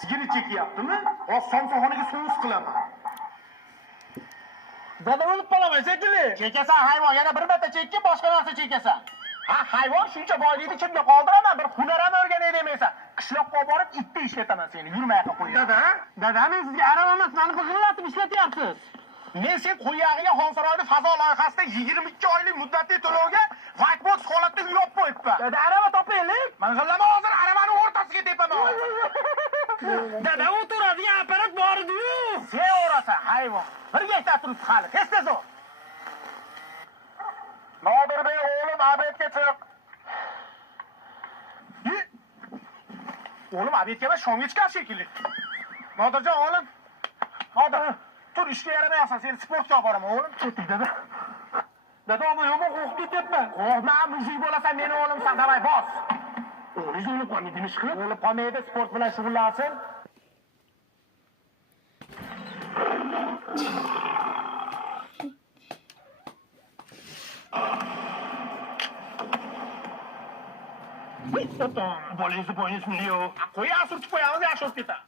Sigara chekyaptimi? Hozir somsaxonaga so'z qilaman. Dada o'lib qolaman shekilli. Chekasan hayvon, yana bir marta chekki, boshqa narsa chekasan. Ha, hayvon shuncha boylikni kimga qoldiraman? Bir hunar ham o'rganay demaysan. Qishloqqa olib borib itni ishlataman seni, yurmay qo'yaman. Dada, men sizga arava emas, meni big'illatib ishlatyapsiz. Men sen qo'yag'iga Xonsaroyning fazo loyihasida 22 oylik muddatli to'lovga whitebox holatda uyab qo'yibman. Dada, arava topaylik. Mang'illama hozir aravani o'rtasiga tepaman. Dada, o'tiradigan apparat bor edi-yu. Sen o'rasan hayvon. Birga turibdi hali, tez-tez ol. Nodirbek o'g'lim obedga chiq. O'g'lim obedga emas, shomga chiqar shekilli. Nodirjon o'g'lim. Nodir, tur ishga yaramayapsan, seni sportga olib boraman o'g'lim. Ketdik dada. Dada, men yomon qo'rqib ketyapman. Qo'rqma, mushuk bo'lasan, meni o'g'limsan, davay bos. O'g'lingiz o'lib qolmaydimi ish qilib? O'lib qolmaydi, sport bilan shug'ullansin. Bolangizni bo'yingiz milliy. Qo'yasini surtib qo'yamiz, yaxshi o'tib ketadi.